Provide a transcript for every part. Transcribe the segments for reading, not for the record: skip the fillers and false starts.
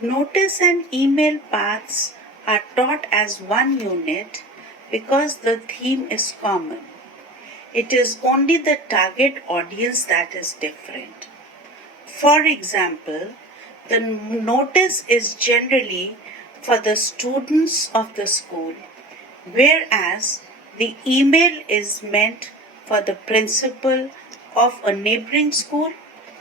Notice and email paths are taught as one unit because the theme is common. It is only the target audience that is different. For example, the notice is generally for the students of the school, whereas the email is meant for the principal of a neighboring school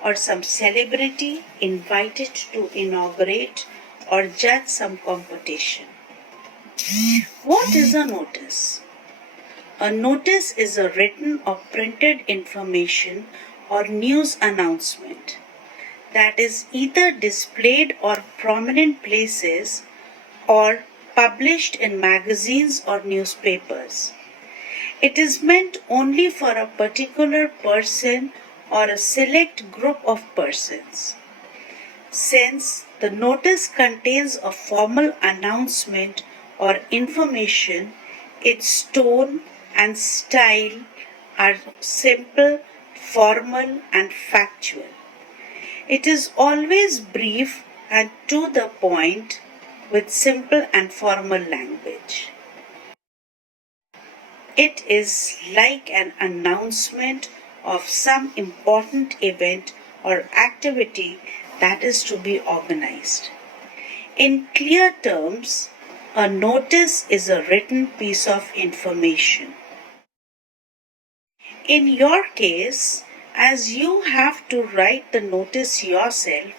or some celebrity invited to inaugurate or judge some competition. What is a notice? A notice is a written or printed information or news announcement that is either displayed or prominent places or published in magazines or newspapers. It is meant only for a particular person or a select group of persons. Since the notice contains a formal announcement or information, its tone and style are simple, formal, and factual. It is always brief and to the point with simple and formal language. It is like an announcement of some important event or activity that is to be organized. In clear terms, a notice is a written piece of information. In your case, as you have to write the notice yourself,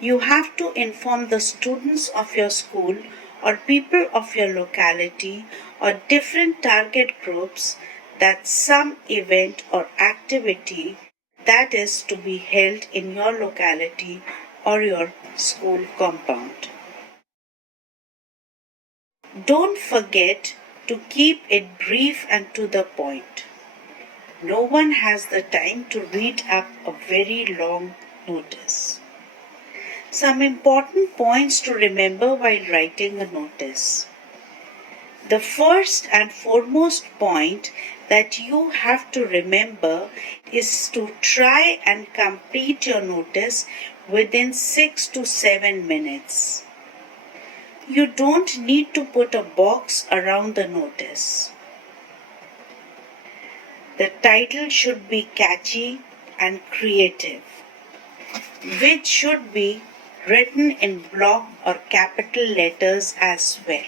you have to inform the students of your school or people of your locality or different target groups that some event or activity that is to be held in your locality or your school compound. Don't forget to keep it brief and to the point. No one has the time to read up a very long notice. Some important points to remember while writing a notice. The first and foremost point that you have to remember is to try and complete your notice within 6 to 7 minutes. You don't need to put a box around the notice. The title should be catchy and creative, which should be written in block or capital letters as well.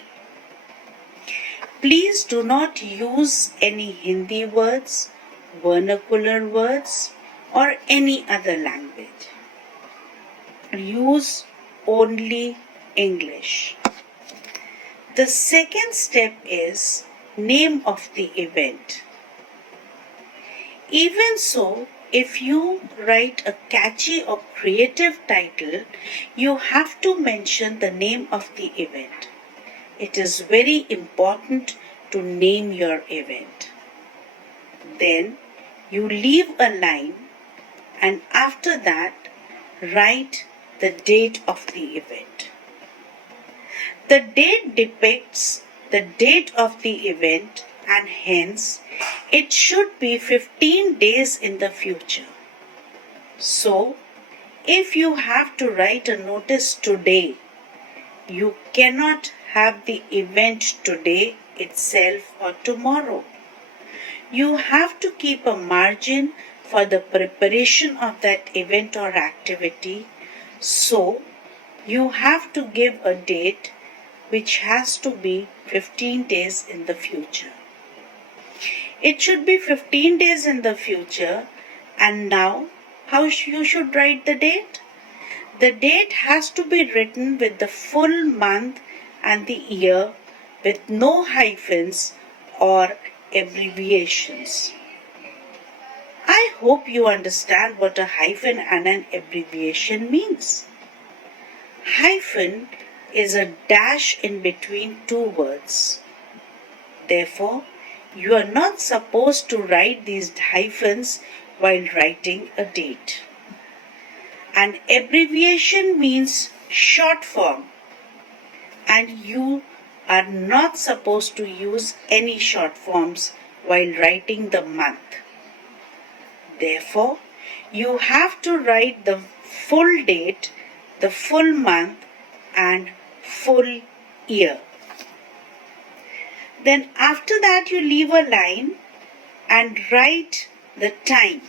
Please do not use any Hindi words, vernacular words, or any other language. Use only English. The second step is name of the event. Even so, if you write a catchy or creative title, you have to mention the name of the event. It is very important to name your event. Then you leave a line and after that write the date of the event. The date depicts the date of the event and hence it should be 15 days in the future. So, if you have to write a notice today, you cannot have the event today itself or tomorrow. You have to keep a margin for the preparation of that event or activity. So, you have to give a date which has to be 15 days in the future. It should be 15 days in the future, and now how you should write the date? The date has to be written with the full month and the year with no hyphens or abbreviations. I hope you understand what a hyphen and an abbreviation means. Hyphen is a dash in between two words. Therefore, you are not supposed to write these hyphens while writing a date. An abbreviation means short form, and you are not supposed to use any short forms while writing the month. Therefore, you have to write the full date, the full month, and full year. Then after that you leave a line and write the time.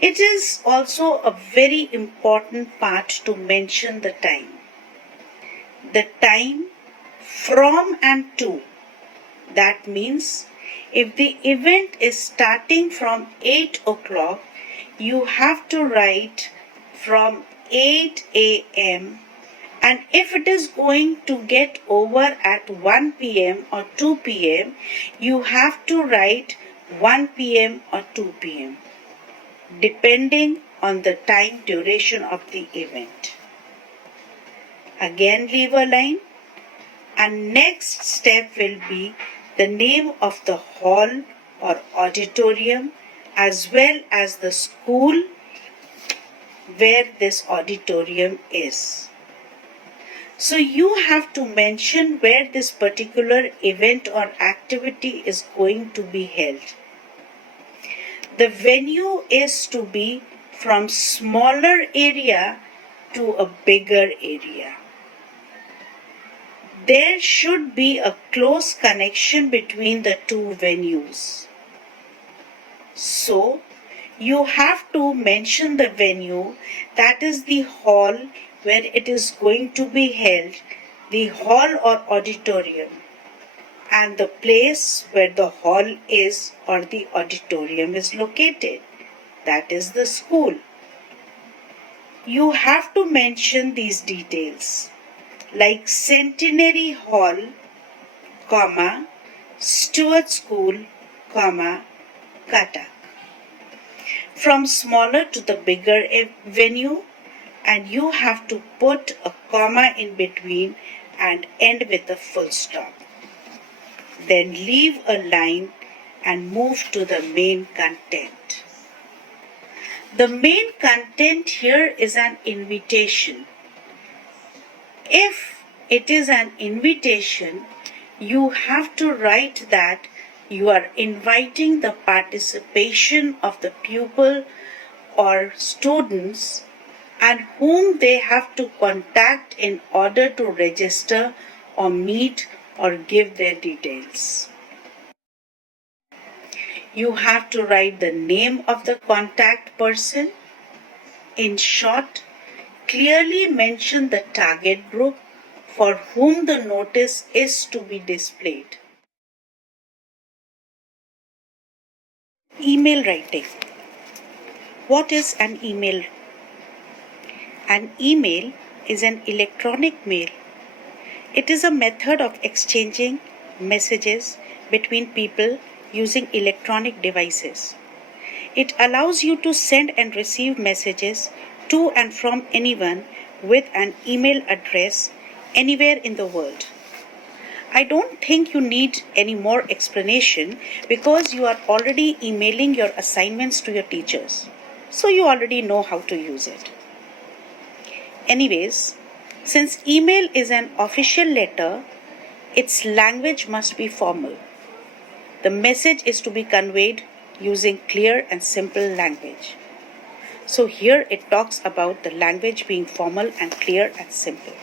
It is also a very important part to mention the time. The time from and to. That means if the event is starting from 8 o'clock, you have to write from 8 a.m. and if it is going to get over at 1 p.m. or 2 p.m., you have to write 1 p.m. or 2 p.m. depending on the time duration of the event. Again leave a line, and next step will be the name of the hall or auditorium as well as the school where this auditorium is. So you have to mention where this particular event or activity is going to be held. The venue is to be from smaller area to a bigger area. There should be a close connection between the two venues. So, you have to mention the venue, that is the hall where it is going to be held, the hall or auditorium, and the place where the hall is or the auditorium is located, that is the school. You have to mention these details like Centenary Hall, comma, Stewart School, comma, Cuttack. From smaller to the bigger venue, and you have to put a comma in between and end with a full stop. Then leave a line and move to the main content. The main content here is an invitation. If it is an invitation, you have to write that you are inviting the participation of the pupil or students and whom they have to contact in order to register or meet or give their details. You have to write the name of the contact person. In short, clearly mention the target group for whom the notice is to be displayed. Email writing. What is an email? An email is an electronic mail. It is a method of exchanging messages between people using electronic devices. It allows you to send and receive messages to and from anyone with an email address anywhere in the world. I don't think you need any more explanation because you are already emailing your assignments to your teachers. So you already know how to use it. Anyways, since email is an official letter, its language must be formal. The message is to be conveyed using clear and simple language. So here it talks about the language being formal and clear and simple.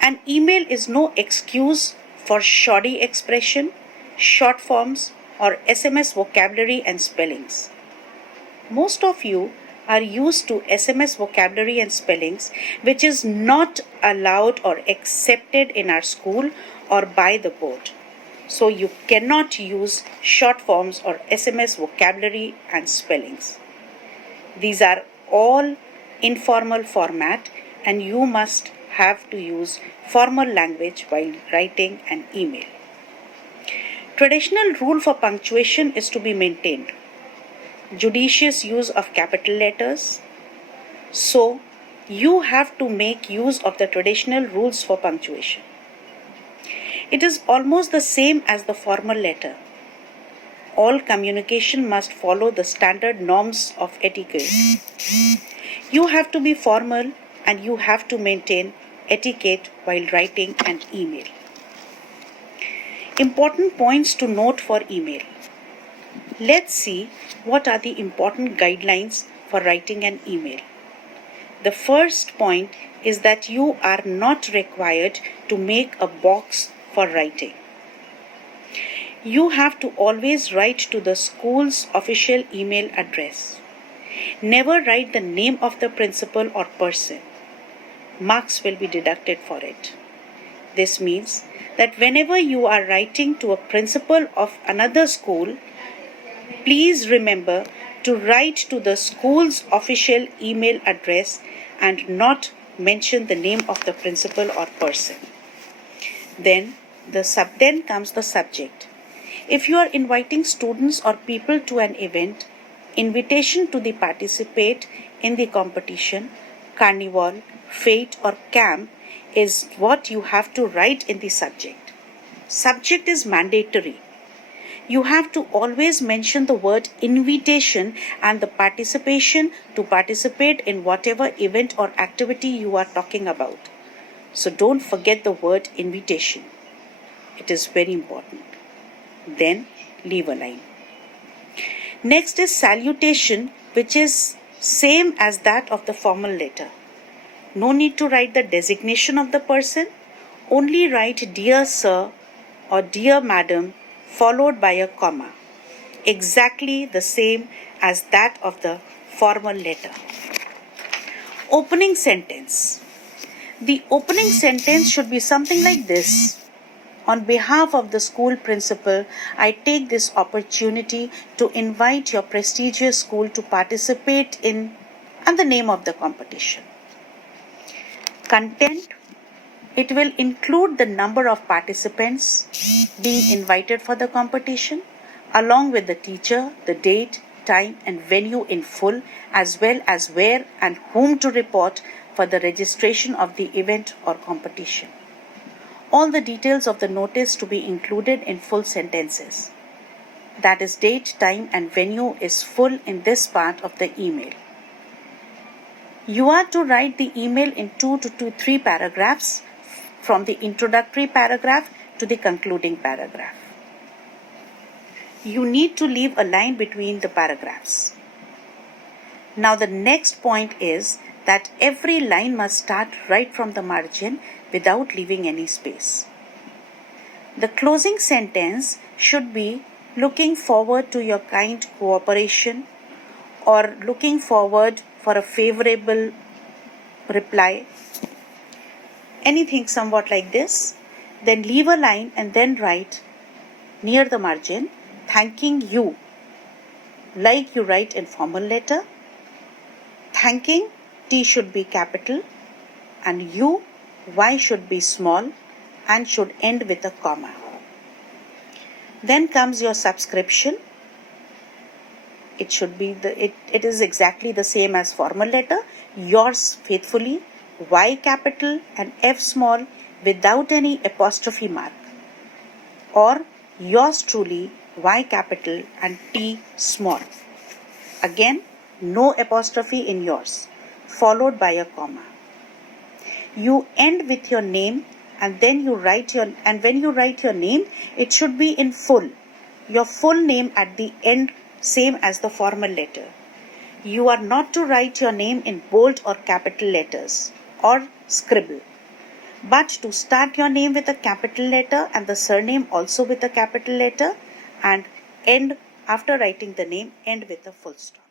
An email is no excuse for shoddy expression, short forms, or SMS vocabulary and spellings. Most of you are used to SMS vocabulary and spellings, which is not allowed or accepted in our school or by the board. So you cannot use short forms or SMS vocabulary and spellings. These are all informal format and you must have to use formal language while writing an email. Traditional rule for punctuation is to be maintained. Judicious use of capital letters. So you have to make use of the traditional rules for punctuation. It is almost the same as the formal letter. All communication must follow the standard norms of etiquette. You have to be formal and you have to maintain etiquette while writing an email. Important points to note for email. Let's see what are the important guidelines for writing an email. The first point is that you are not required to make a box for writing. You have to always write to the school's official email address. Never write the name of the principal or person. Marks will be deducted for it. This means that whenever you are writing to a principal of another school, please remember to write to the school's official email address and not mention the name of the principal or person. Then comes the subject. If you are inviting students or people to an event, invitation to participate in the competition, carnival, fete or camp is what you have to write in the subject. Subject is mandatory. You have to always mention the word invitation and the participation to participate in whatever event or activity you are talking about. So don't forget the word invitation. It is very important. Then leave a line. Next is salutation, which is same as that of the formal letter. No need to write the designation of the person. Only write dear sir or dear madam followed by a comma. Exactly the same as that of the formal letter. Opening sentence. The opening sentence should be something like this. On behalf of the school principal, I take this opportunity to invite your prestigious school to participate in and the name of the competition. Content. It will include the number of participants being invited for the competition, along with the teacher, the date, time and venue in full, as well as where and whom to report for the registration of the event or competition. All the details of the notice to be included in full sentences. That is, date, time and venue is full in this part of the email. You are to write the email in 2 to 3 paragraphs, from the introductory paragraph to the concluding paragraph. You need to leave a line between the paragraphs. Now the next point is that every line must start right from the margin without leaving any space. The closing sentence should be looking forward to your kind cooperation or looking forward for a favorable reply. Anything somewhat like this. Then leave a line and then write near the margin, thanking you, like you write in formal letter. Thanking, T should be capital and you, Y should be small and should end with a comma. Then comes your subscription. It should be it is exactly the same as formal letter. Yours faithfully, Y capital and F small without any apostrophe mark. Or yours truly, Y capital and T small. Again, no apostrophe in yours, followed by a comma. You end with your name and then when you write your name, it should be in full. Your full name at the end, same as the formal letter. You are not to write your name in bold or capital letters or scribble, but to start your name with a capital letter and the surname also with a capital letter and end, after writing the name, end with a full stop.